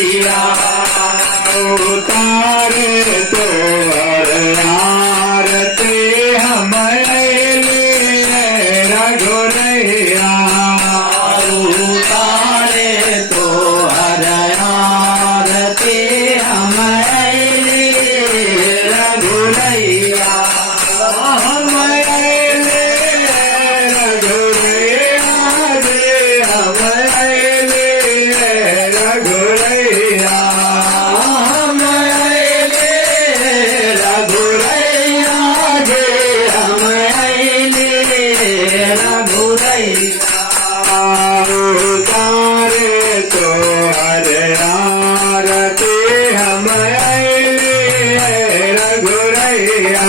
रघुरैया उतारे तो आरती हम अइले रघुरैया उतारे तो आरती हम अइले रघुरैया हम अइले रघुरैया जे हम अइले रघुरैया हम अइले रघुरैया जे हम अइले रघुरैया उतारे तो आरती हम अइले रघुरैया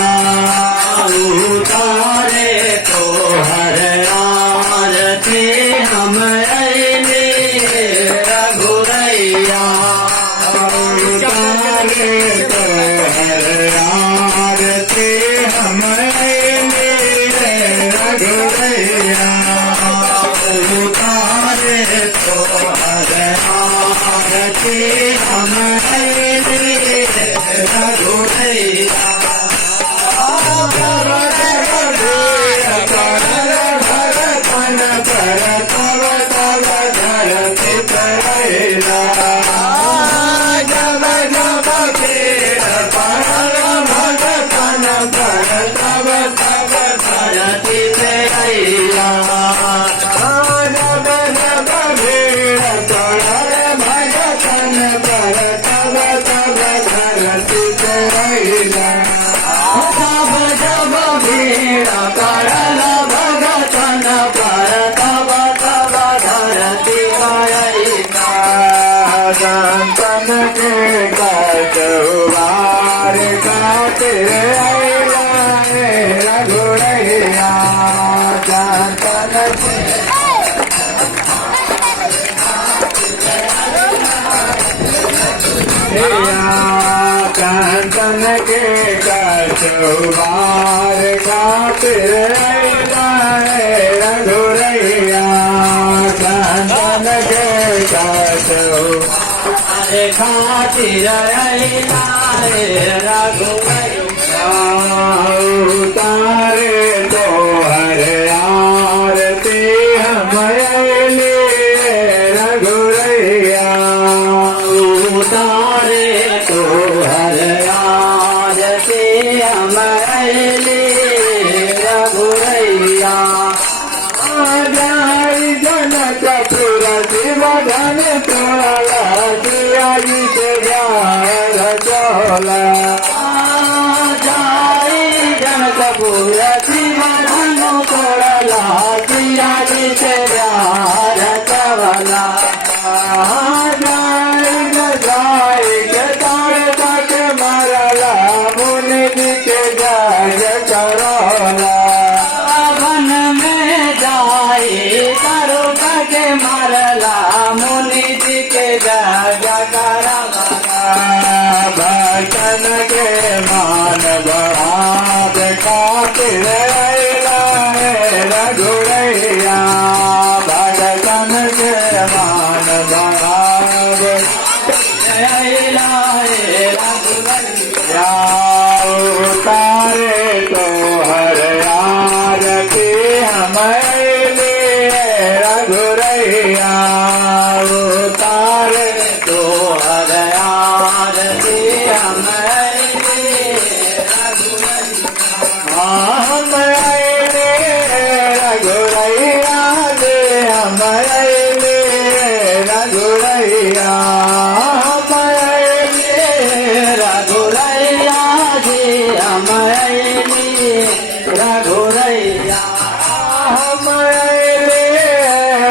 उतारे तो आरती हम अइले रघुरैया उतारे तो आरती हम अइले रघुरैया उतारे तो आरती हम अइले रघुरैया भरतन पर तव तव धरती तैला जब जब पीर पड़ल भगतन पर तव तव धरती तैला जब जब भीड़ पड़ल भगतन पर तव तव धरती तैला जब जब भीड़ पड़ल भगतन पर तब तब धरती तैला संतन के कटवार खातिर अइला रघुरैया संतन के संतन के कटवार खातिर अइला रघुरैया संतन के कटवार खातिर अइला रघुरैया उतारे तो आरती हम अइले रघुरैया उतारे तो आरती हम अइले रघुरैया जय जनकपुर शिवधन तोला जियाजी से जाय चोला जय जनकपुर शिवधन तोड़ला सियाजी से प्यार चवला जय के तार तक मरला मुनि जी के जय चरोला वन में जाए करो के मारला मुनि जी के जगरा भक्तन के मान बढ़ाव खातिर अइला रघुरैया भक्तन के मान बढ़ाव अइला या उतारे तो आरती हम अइले रघुरैया उतारे तो आरती हम अइले हम अइले रघुरैया जे हम अइले रघुरैया हम अइले रघुरैया जी हम अइले रघुरैया हम अइले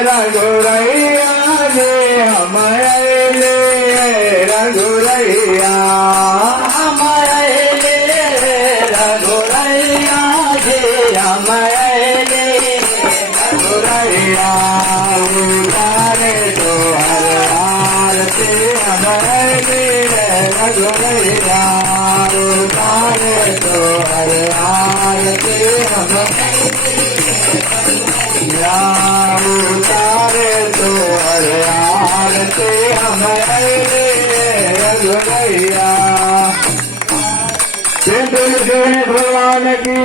रघुरैया जे हम अइले रघुरैया हम अइले रघुरैया जी हम अइले रघुरैया उतारे तो आरती हम अइले रघुरैया उतारे तो आरती हम उतारे तो आरती हम अइले रघुरैया। भगवान की